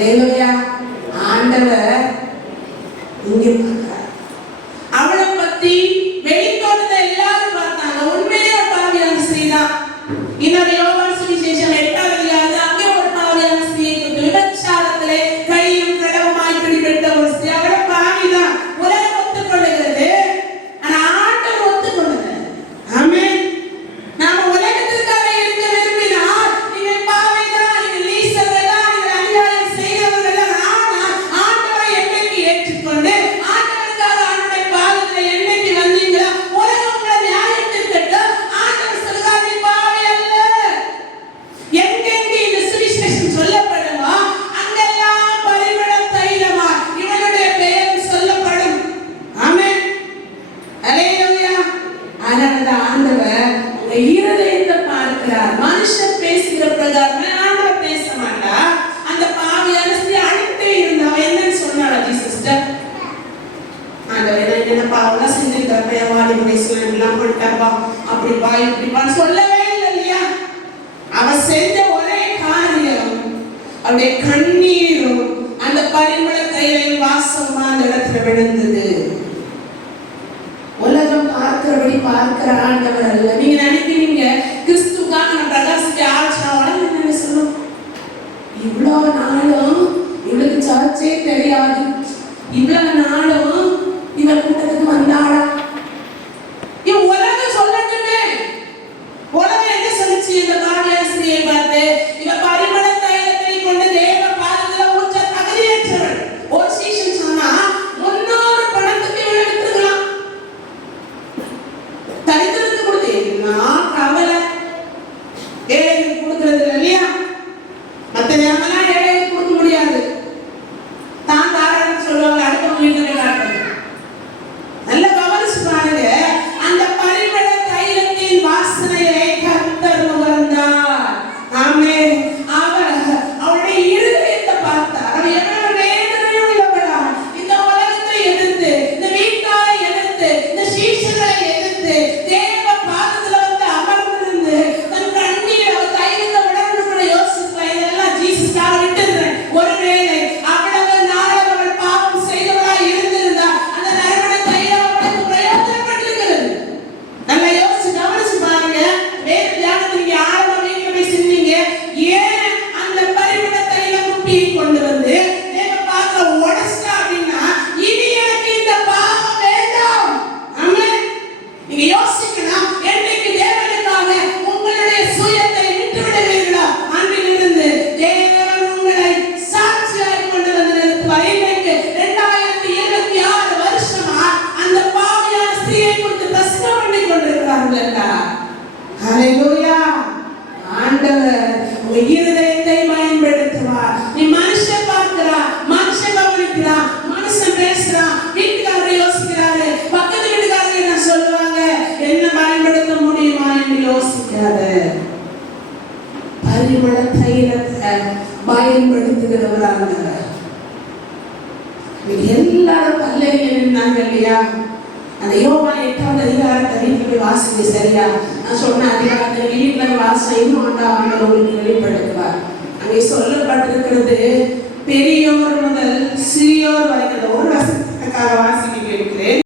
அல்லேலூயா. ஆண்டவர் இங்கே பார்க்கிறார். அவளை பத்தி வெளித்தோட்டத்தை எல்லாரும் பார்த்தாங்க. உண்மையிலே ஒரு பாவியான ஸ்திரீ தான். இன்னொரு யோவான் சுவிசேஷம் 8ஆம் அதிகாரத்தில் அங்கே ஒரு பாவியான ஸ்திரீயை குறித்து விபச்சாரத்திலே கையும் கடவுமாய் பிடிபட்ட ஒரு ஸ்திரீ. அவளை பாவிதான். உலகம் ஒத்துக்கொள்ளுகிறது, ஆனா ஆண்டவர் ஒத்துக்கொள்ளுங்க. ஆமென். நாம உலகத்திற்காக இருக்க விரும்பினால் நீங்கள் பாவிதான், நீங்கள் லீசர்களா, நீங்கள் அநியாயம் செய்தவர்களா, ஆனால் ஆண்டவரை என்னைக்கு ஏற்றுக்கொண்டு ஆண்டவருக்காக ஆண்டவரை பாவத்தில் என்னைக்கு வந்தீங்களா, உலகம் உங்களை நியாயம் தீர்க்கட்டும். ஆண்டவர் சொல்கிறார், நீ பாவி அல்ல. எங்கெங்கே இந்த சுவிசேஷம் சொல்லப்படுமோ அங்கெல்லாம் பரிமள தைலமா இவனுடைய பெயர் சொல்லப்படும். ஆமென். அல்லேலூயா. அதனால ஆண்டவர் உங்க இருதயத்தை பார்க்கிறார். மனுஷன் பேசுகிற பிரகாரமே ஆண்டவர் பேச மாட்டார். அந்த பாவியான ஸ்திரீ அழுத்தே இருந்தா என்னன்னு சொன்னாரா சிஸ்டர்? ஆண்டவர் என்ன பாவம்லாம் செஞ்சிருக்காப்பா, வாடி பேசலாம் எல்லாம் பண்ணிட்டாப்பா, அப்படிப்பா இப்படிப்பான்னு சொல்லவே இல்லை இல்லையா? அவ செஞ்ச ஒரே காரியம் அவருடைய கண்ணீரும் அந்த பரிமள தைலம் வாசமா அந்த இடத்துல விழுந்தது. உலகம் பார்க்கிறபடி பார்க்கிற ஆண்டவர் அல்ல. நீங்க நினைக்கிறீங்க கிறிஸ்துக்காக நம்ம பிரகாசிக்க ஆலோசனை வளர்ந்து சொல்லும். இவ்வளவு நாளும் இவளுக்கு சர்ச்சே தெரியாது, இவ்வளவு நாளும் இவர் கூட்டத்துக்கு வந்தாளா? இவன் உலகம் சொல்லட்டுமே. உலகம் என்ன சொல்லிச்சு இந்த பாவியாசிரியை பார்த்து? இவ பரிமள தைலத்தை கொண்டு தேவ பாதத்துல ஊற்ற தகுதியற்றவள். ஒரு சீசன் சொன்னா 300 பணத்துக்கு இவளை வித்துக்கலாம். தரித்திரத்துக்கு கொடுத்து நான் கவலை ஏழைக்கு கொடுக்கறது இல்லையா? மற்ற நேரமெல்லாம் ஏழைக்கு கொடுக்க முடியாது. தான் தாராளம் சொல்லுவாங்க, அடுத்த வீட்டுல காட்டுறது. நல்ல கவனிச்சு பாருங்க. அந்த பரிமள தைலத்தின் வாசனையை கர்த்தர் நுகர்ந்தார். ஆமென். அவளுடைய இருதயத்தை பார்த்தார். அவள் எவ்வளவு வேதனை உள்ளவளா. இந்த உலகத்தை எதிர்த்து, இந்த வீட்டாரை எதிர்த்து, இந்த சீஷர்களை எதிர்த்து தேவ பாதத்துல வந்து அமர்ந்திருந்து தன் கண்ணீர் அவள் தைலத்தை விடணும்னு யோசிப்பா. இதெல்லாம் ஜீசஸ்காக விட்டுடுறேன். ஒருவேளை அவ்வளவு நாள் அவள் பாவம் செய்தவளா இருந்திருந்தா அந்த நறுமண தைலம் அவளுக்கு பிரயோஜனப்பட்டிருக்கிறது. நல்லா யோசிச்சு கவனிச்சு பாருங்க. வேற தியானத்தை நீங்க ஆரம்ப வீட்டுல போய் சின்னீங்க. ஏன் அந்த பரிமள தைலம் குப்பியை கொண்டு வந்து தேவ பாத்திர உடைச்சா அப்படின்னா, இனி எனக்கு இந்த பாவம் வேண்டாம். ஆமென். நீங்க யோசிக்கணும். என்னைக்கு தேவனுக்காக உங்களுடைய சுயத்தை விட்டு விடுவீர்களா, அன்றிலிருந்து தேவன் உங்களை சாட்சியாய் கொண்டு வந்து நிறுத்துவார். இன்றைக்கு 2026 வருஷமா அந்த பாவியான ஸ்திரீயை குறித்து பிரசங்கம் பண்ணி கொண்டிருக்கிறார்கள். ஹல்லேலூயா. ஆண்டவர் உங்க இருதயத்தை பயன்படுத்துவார். நீ மனுஷன் பார்க்கிறா, மனுஷன் கவனிக்கிறா, மனுஷன் பேசுறா, வீட்டுக்காரர் யோசிக்கிறாரு, பக்கத்து வீட்டுக்காரர் என்ன சொல்லுவாங்க, என்ன பயன்படுத்த முடியுமா என்று யோசிக்காத. பரிமள தைலத்தை பயன்படுத்துகிறவர் ஆண்டவர். எல்லாரும் பல்லையில நின்னாங்க இல்லையா? அந்த யோவான் 8ஆம் அதிகாரத்தை வீட்டுல போய் வாசிங்க. சரியா? நான் சொன்ன அதிகாரத்தை வீட்டுல வாசம் இன்னும் ஆண்டவர் உங்களுக்கு வெளிப்படுத்துவார். அங்கே சொல்லப்பட்டிருக்கிறது, பெரியோர் முதல் சிறியோர் வரைக்கும் ஒரு வசனத்துக்காக வாசிக்க கேட்கிறேன்.